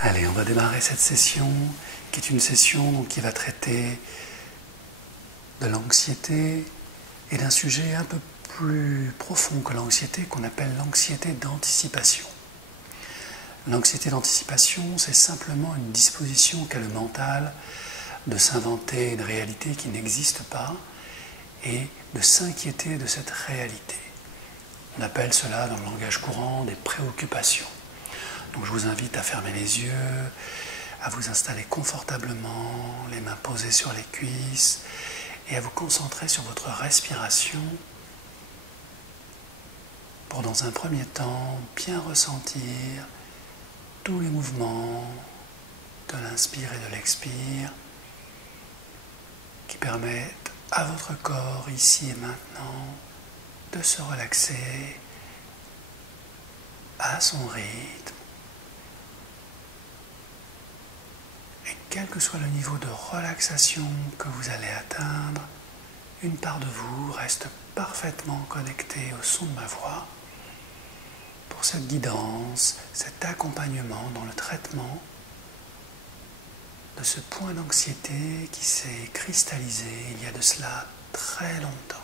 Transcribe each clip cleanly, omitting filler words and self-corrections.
Allez, on va démarrer cette session qui est une session qui va traiter de l'anxiété et d'un sujet un peu plus profond que l'anxiété qu'on appelle l'anxiété d'anticipation. L'anxiété d'anticipation, c'est simplement une disposition qu'a le mental de s'inventer une réalité qui n'existe pas et de s'inquiéter de cette réalité. On appelle cela dans le langage courant des préoccupations. Donc je vous invite à fermer les yeux, à vous installer confortablement, les mains posées sur les cuisses et à vous concentrer sur votre respiration pour dans un premier temps bien ressentir tous les mouvements de l'inspire et de l'expire qui permettent à votre corps ici et maintenant de se relaxer à son rythme. Et quel que soit le niveau de relaxation que vous allez atteindre, une part de vous reste parfaitement connectée au son de ma voix pour cette guidance, cet accompagnement dans le traitement de ce point d'anxiété qui s'est cristallisé il y a de cela très longtemps.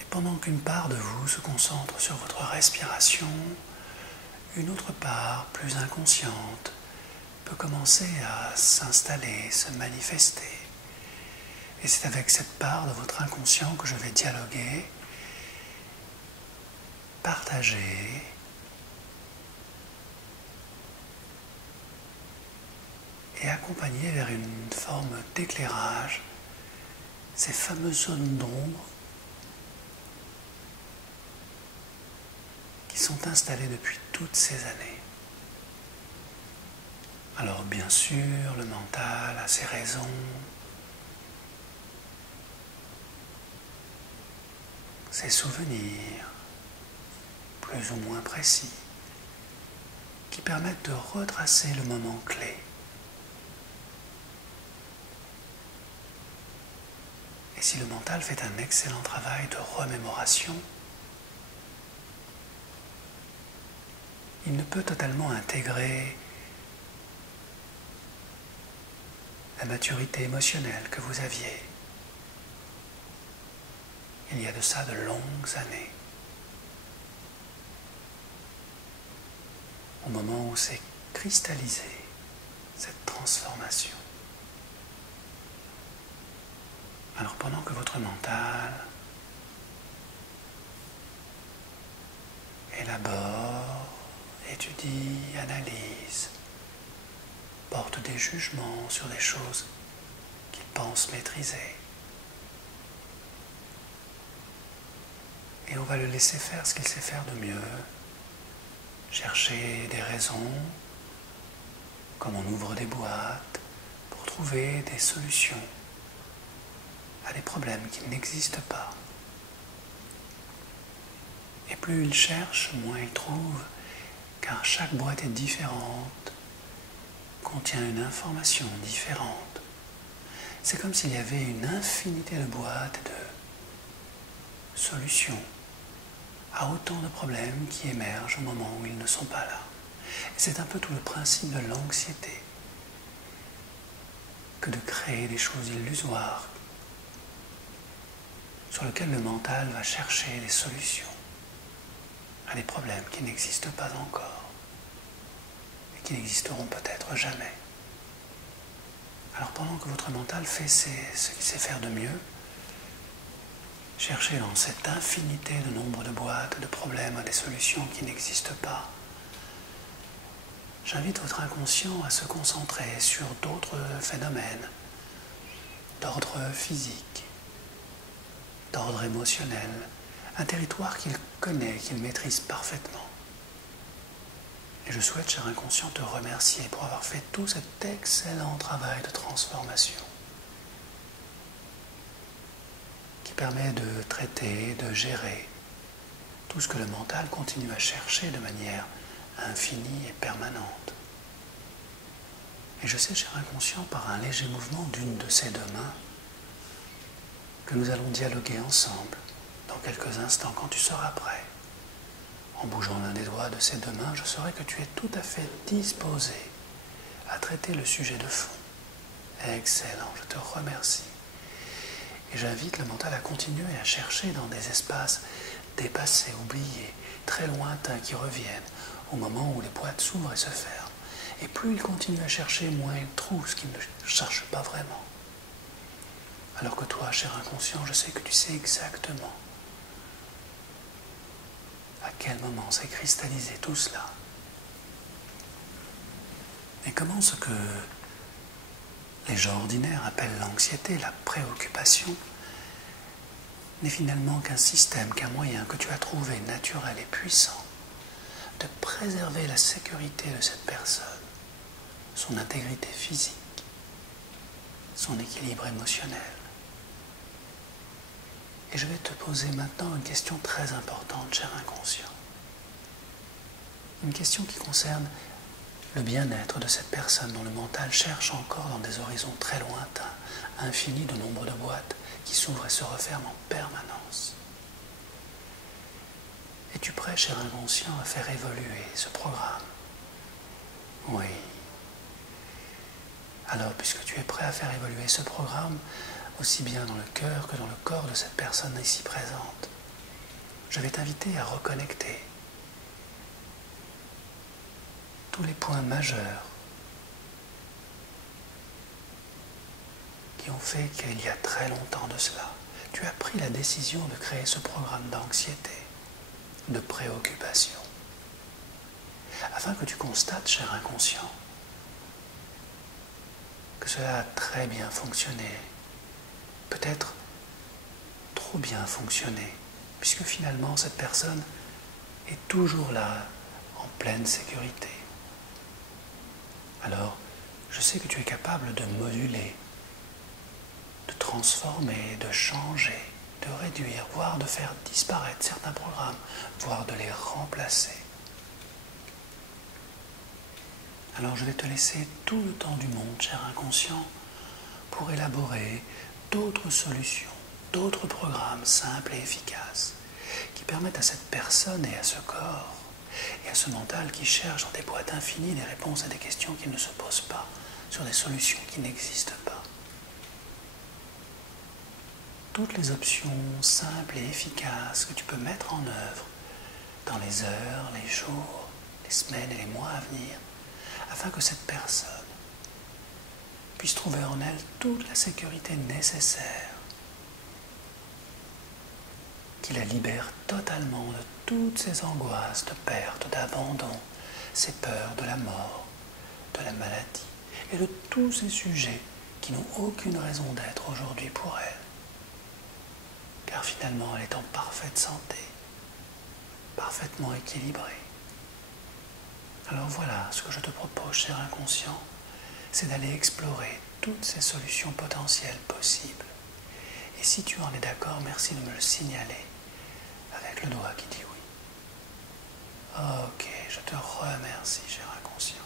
Et pendant qu'une part de vous se concentre sur votre respiration, une autre part, plus inconsciente, peut commencer à s'installer, se manifester. Et c'est avec cette part de votre inconscient que je vais dialoguer, partager, et accompagner vers une forme d'éclairage ces fameuses zones d'ombre qui sont installées depuis toutes ces années. Alors bien sûr, le mental a ses raisons, ses souvenirs, plus ou moins précis, qui permettent de retracer le moment clé. Et si le mental fait un excellent travail de remémoration, il ne peut totalement intégrer la maturité émotionnelle que vous aviez il y a de ça de longues années, au moment où s'est cristallisée cette transformation. Alors pendant que votre mental élabore, étudie, analyse, porte des jugements sur des choses qu'il pense maîtriser, et on va le laisser faire ce qu'il sait faire de mieux, chercher des raisons, comme on ouvre des boîtes, pour trouver des solutions à des problèmes qui n'existent pas. Et plus il cherche, moins il trouve, car chaque boîte est différente, contient une information différente. C'est comme s'il y avait une infinité de boîtes et de solutions à autant de problèmes qui émergent au moment où ils ne sont pas là. Et c'est un peu tout le principe de l'anxiété, que de créer des choses illusoires sur lesquelles le mental va chercher des solutions à des problèmes qui n'existent pas encore et qui n'existeront peut-être jamais. Alors pendant que votre mental fait ce qu'il sait faire de mieux, cherchez dans cette infinité de nombre de boîtes, de problèmes à des solutions qui n'existent pas. J'invite votre inconscient à se concentrer sur d'autres phénomènes d'ordre physique, d'ordre émotionnel, un territoire qu'il connaît, qu'il maîtrise parfaitement. Et je souhaite, cher inconscient, te remercier pour avoir fait tout cet excellent travail de transformation qui permet de traiter, de gérer tout ce que le mental continue à chercher de manière infinie et permanente. Et je sais, cher inconscient, par un léger mouvement d'une de ces deux mains, que nous allons dialoguer ensemble dans quelques instants quand tu seras prêt, En bougeant l'un des doigts de ces deux mains, je saurai que tu es tout à fait disposé à traiter le sujet de fond. Excellent, je te remercie. Et j'invite le mental à continuer à chercher dans des espaces dépassés, oubliés, très lointains qui reviennent au moment où les boîtes s'ouvrent et se ferment. Et plus il continue à chercher, moins il trouve ce qu'il ne cherche pas vraiment. Alors que toi, cher inconscient, je sais que tu sais exactement à quel moment s'est cristallisé tout cela. Et comment ce que les gens ordinaires appellent l'anxiété, la préoccupation, n'est finalement qu'un système, qu'un moyen que tu as trouvé naturel et puissant de préserver la sécurité de cette personne, son intégrité physique, son équilibre émotionnel. Et je vais te poser maintenant une question très importante, cher inconscient. Une question qui concerne le bien-être de cette personne dont le mental cherche encore dans des horizons très lointains, infinis de nombre de boîtes qui s'ouvrent et se referment en permanence. Es-tu prêt, cher inconscient, à faire évoluer ce programme? Oui. Alors, puisque tu es prêt à faire évoluer ce programme, aussi bien dans le cœur que dans le corps de cette personne ici présente, je vais t'inviter à reconnecter tous les points majeurs qui ont fait qu'il y a très longtemps de cela, tu as pris la décision de créer ce programme d'anxiété, de préoccupation, afin que tu constates, cher inconscient, que cela a très bien fonctionné, peut-être trop bien fonctionné, puisque finalement cette personne est toujours là, en pleine sécurité. Alors, je sais que tu es capable de moduler, de transformer, de changer, de réduire, voire de faire disparaître certains programmes, voire de les remplacer. Alors je vais te laisser tout le temps du monde, cher inconscient, pour élaborer d'autres solutions, d'autres programmes simples et efficaces, qui permettent à cette personne et à ce corps, et à ce mental qui cherche dans des boîtes infinies des réponses à des questions qui ne se posent pas, sur des solutions qui n'existent pas. Toutes les options simples et efficaces que tu peux mettre en œuvre dans les heures, les jours, les semaines et les mois à venir, afin que cette personne puisse trouver en elle toute la sécurité nécessaire, qui la libère totalement de toutes ces angoisses de perte, d'abandon, ces peurs de la mort, de la maladie et de tous ces sujets qui n'ont aucune raison d'être aujourd'hui pour elle. Car finalement, elle est en parfaite santé, parfaitement équilibrée. Alors voilà, ce que je te propose, cher inconscient, c'est d'aller explorer toutes ces solutions potentielles possibles. Et si tu en es d'accord, merci de me le signaler avec le doigt qui dit oui. Ok, je te remercie, cher inconscient.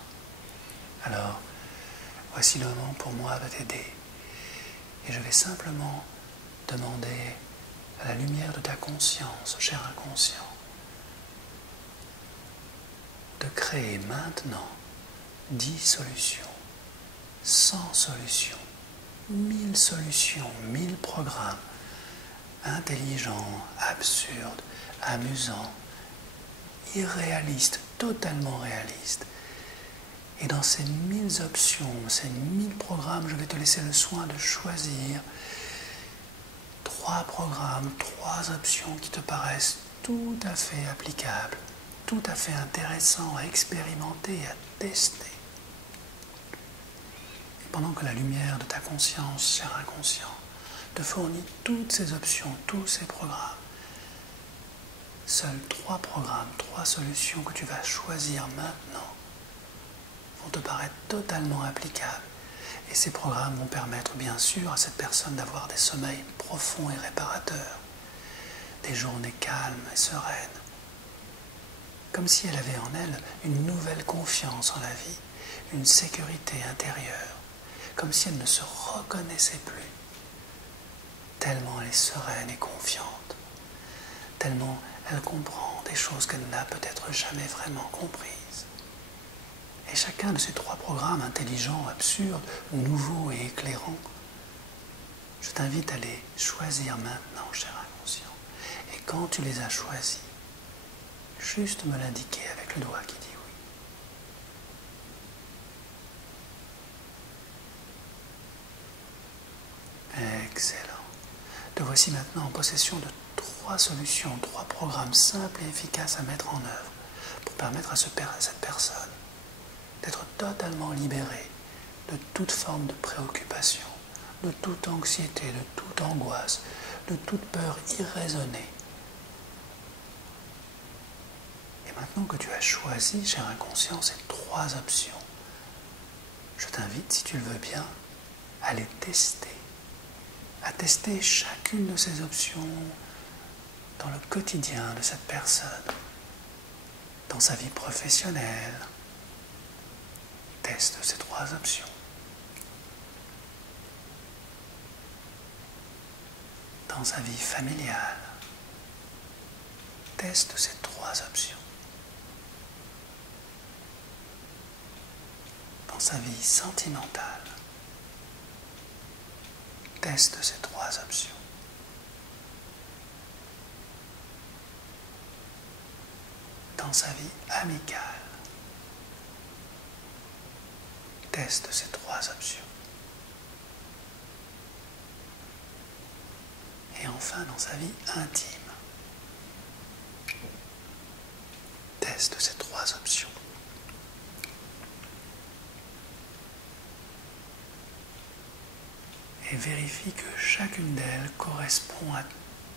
Alors, voici le moment pour moi de t'aider. Et je vais simplement demander à la lumière de ta conscience, cher inconscient, de créer maintenant 10 solutions, 100 solutions, 1000 solutions, 1000 programmes intelligents, absurdes, amusants, irréalistes, totalement réalistes. Et dans ces 1000 options, ces 1000 programmes, je vais te laisser le soin de choisir 3 programmes, 3 options qui te paraissent tout à fait applicables, tout à fait intéressants à expérimenter et à tester. Et pendant que la lumière de ta conscience, cher inconscient, te fournit toutes ces options, tous ces programmes, seuls 3 programmes, 3 solutions que tu vas choisir maintenant vont te paraître totalement applicables. Et ces programmes vont permettre bien sûr à cette personne d'avoir des sommeils profonds et réparateurs, des journées calmes et sereines, comme si elle avait en elle une nouvelle confiance en la vie, une sécurité intérieure, comme si elle ne se reconnaissait plus, tellement elle est sereine et confiante, tellement elle comprend des choses qu'elle n'a peut-être jamais vraiment comprises. Et chacun de ces 3 programmes intelligents, absurdes, nouveaux et éclairants, je t'invite à les choisir maintenant, cher inconscient. Et quand tu les as choisis, juste me l'indiquer avec le doigt qui dit oui. Excellent. Te voici maintenant en possession de 3 solutions, 3 programmes simples et efficaces à mettre en œuvre pour permettre à cette personne d'être totalement libérée de toute forme de préoccupation, de toute anxiété, de toute angoisse, de toute peur irraisonnée. Et maintenant que tu as choisi, cher inconscient, ces 3 options, je t'invite, si tu le veux bien, à les tester. À tester chacune de ces options dans le quotidien de cette personne, dans sa vie professionnelle. Teste ces 3 options. Dans sa vie familiale. Teste ces 3 options. Dans sa vie sentimentale. Teste ces 3 options. Dans sa vie amicale. Teste ces 3 options. Et enfin, dans sa vie intime, teste ces 3 options. Et vérifie que chacune d'elles correspond à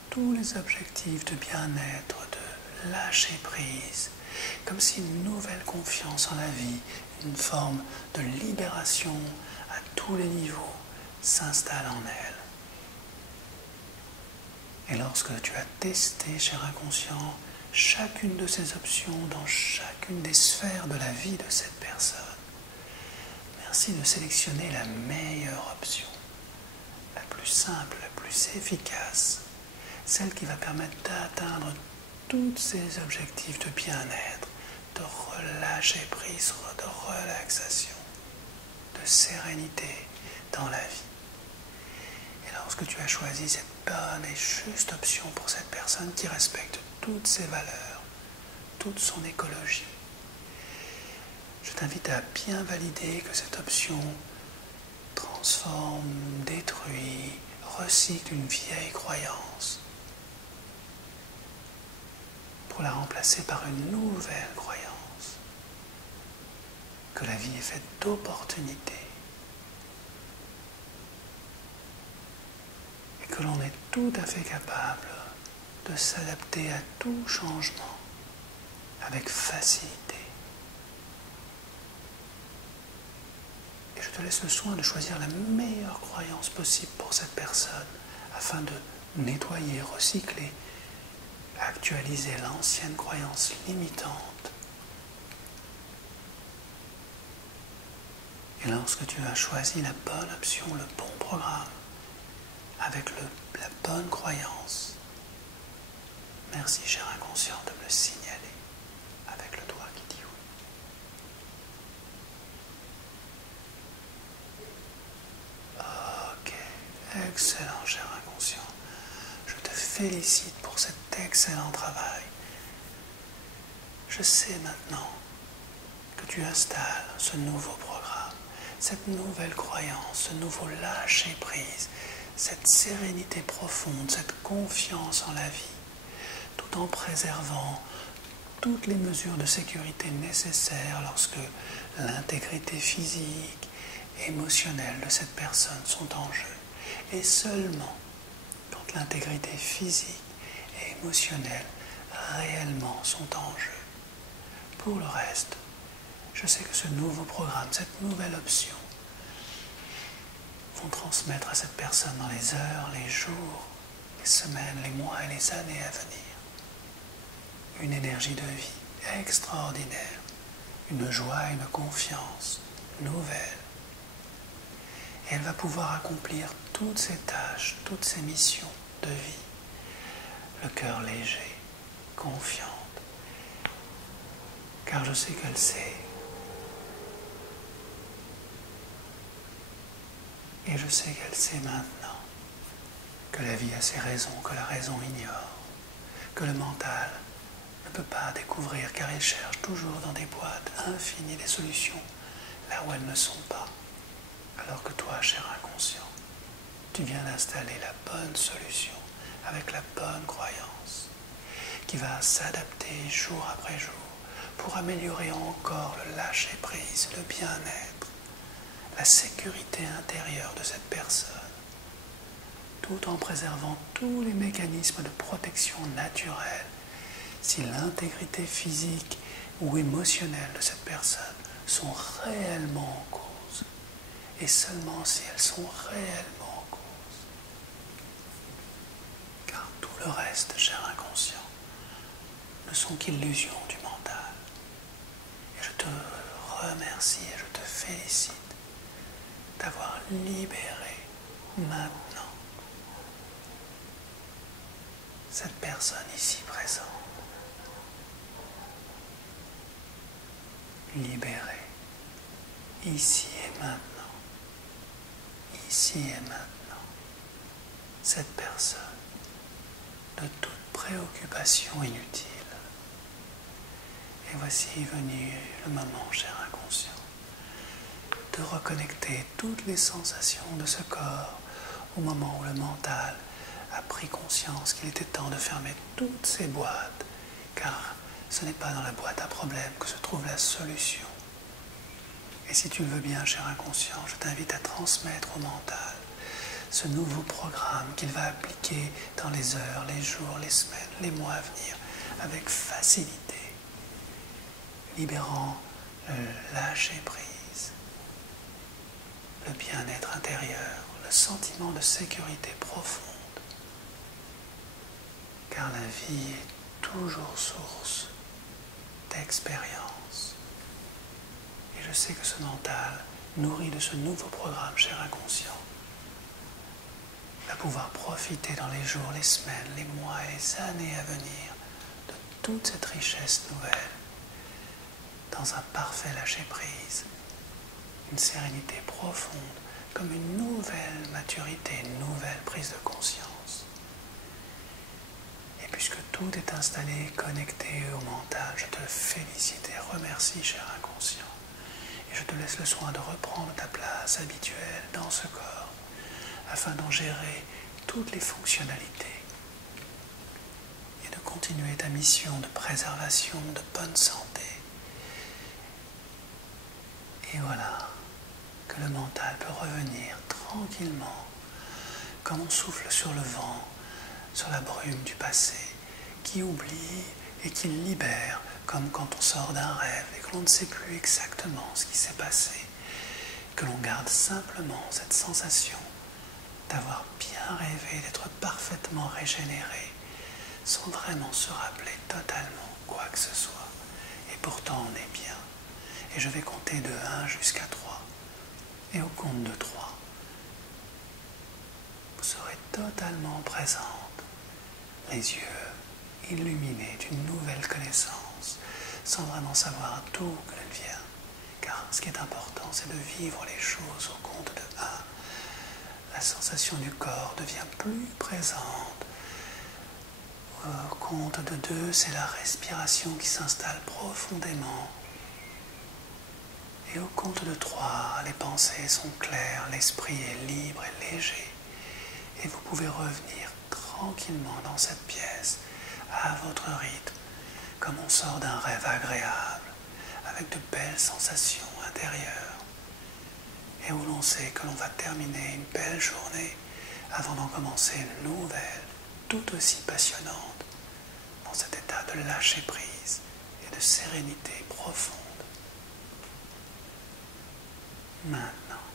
tous les objectifs de bien-être, de lâcher prise, comme si une nouvelle confiance en la vie, une forme de libération à tous les niveaux s'installe en elle. Et lorsque tu as testé, cher inconscient, chacune de ces options dans chacune des sphères de la vie de cette personne, merci de sélectionner la meilleure option, la plus simple, la plus efficace, celle qui va permettre d'atteindre tous ces objectifs de bien-être, de relâcher prise, de relaxation, de sérénité dans la vie. Et lorsque tu as choisi cette bonne et juste option pour cette personne qui respecte toutes ses valeurs, toute son écologie, je t'invite à bien valider que cette option transforme, détruit, recycle une vieille croyance pour la remplacer par une nouvelle croyance, que la vie est faite d'opportunités et que l'on est tout à fait capable de s'adapter à tout changement avec facilité. Et je te laisse le soin de choisir la meilleure croyance possible pour cette personne afin de nettoyer, recycler, actualiser l'ancienne croyance limitante. Et lorsque tu as choisi la bonne option, le bon programme, avec la bonne croyance, merci, cher inconscient, de me le signaler avec le doigt qui dit oui. Ok, excellent, cher inconscient. Je te félicite pour cet excellent travail. Je sais maintenant que tu installes ce nouveau programme, cette nouvelle croyance, ce nouveau lâcher-prise, cette sérénité profonde, cette confiance en la vie, tout en préservant toutes les mesures de sécurité nécessaires lorsque l'intégrité physique, émotionnelle de cette personne sont en jeu. Et seulement quand l'intégrité physique et émotionnelle réellement sont en jeu. Pour le reste, je sais que ce nouveau programme, cette nouvelle option, vont transmettre à cette personne dans les heures, les jours, les semaines, les mois et les années à venir une énergie de vie extraordinaire, une joie et une confiance nouvelle. Et elle va pouvoir accomplir toutes ses tâches, toutes ses missions de vie, le cœur léger, confiante, car je sais qu'elle sait. Et je sais qu'elle sait maintenant que la vie a ses raisons, que la raison ignore, que le mental ne peut pas découvrir car il cherche toujours dans des boîtes infinies des solutions là où elles ne sont pas. Alors que toi, cher inconscient, tu viens d'installer la bonne solution avec la bonne croyance qui va s'adapter jour après jour pour améliorer encore le lâcher-prise, le bien-être, la sécurité intérieure de cette personne, tout en préservant tous les mécanismes de protection naturelle si l'intégrité physique ou émotionnelle de cette personne sont réellement en cause, et seulement si elles sont réellement en cause. Car tout le reste, cher inconscient, ne sont qu'illusions du mental. Et je te remercie et je te félicite d'avoir libéré maintenant cette personne ici présente. Libéré, ici et maintenant, ici et maintenant, cette personne de toute préoccupation inutile. Et voici venu le moment, cher inconscient, de reconnecter toutes les sensations de ce corps au moment où le mental a pris conscience qu'il était temps de fermer toutes ces boîtes, car ce n'est pas dans la boîte à problème que se trouve la solution. Et si tu le veux bien, cher inconscient, je t'invite à transmettre au mental ce nouveau programme qu'il va appliquer dans les heures, les jours, les semaines, les mois à venir, avec facilité, libérant le lâcher-prise, le bien-être intérieur, le sentiment de sécurité profonde, car la vie est toujours source d'expérience. Et je sais que ce mental, nourri de ce nouveau programme, cher inconscient, va pouvoir profiter dans les jours, les semaines, les mois et les années à venir de toute cette richesse nouvelle, dans un parfait lâcher-prise, une sérénité profonde, comme une nouvelle maturité, une nouvelle prise de conscience. Et puisque tout est installé, connecté au mental, je te félicite et remercie, cher inconscient. Et je te laisse le soin de reprendre ta place habituelle dans ce corps, afin d'en gérer toutes les fonctionnalités et de continuer ta mission de préservation, de bonne santé. Et voilà que le mental peut revenir tranquillement, comme on souffle sur le vent, sur la brume du passé, qui oublie et qui libère, comme quand on sort d'un rêve et que l'on ne sait plus exactement ce qui s'est passé, que l'on garde simplement cette sensation d'avoir bien rêvé, d'être parfaitement régénéré, sans vraiment se rappeler totalement quoi que ce soit. Et pourtant on est bien. Et je vais compter de 1 jusqu'à 3. Et au compte de 3, vous serez totalement présente, les yeux illuminés d'une nouvelle connaissance, sans vraiment savoir d'où qu'elle vient. Car ce qui est important, c'est de vivre les choses au compte de 1. La sensation du corps devient plus présente. Au compte de 2, c'est la respiration qui s'installe profondément. Et au compte de 3, les pensées sont claires, l'esprit est libre et léger. Et vous pouvez revenir tranquillement dans cette pièce, à votre rythme, comme on sort d'un rêve agréable, avec de belles sensations intérieures. Et où l'on sait que l'on va terminer une belle journée avant d'en commencer une nouvelle, tout aussi passionnante, dans cet état de lâcher-prise et de sérénité profonde. Maintenant,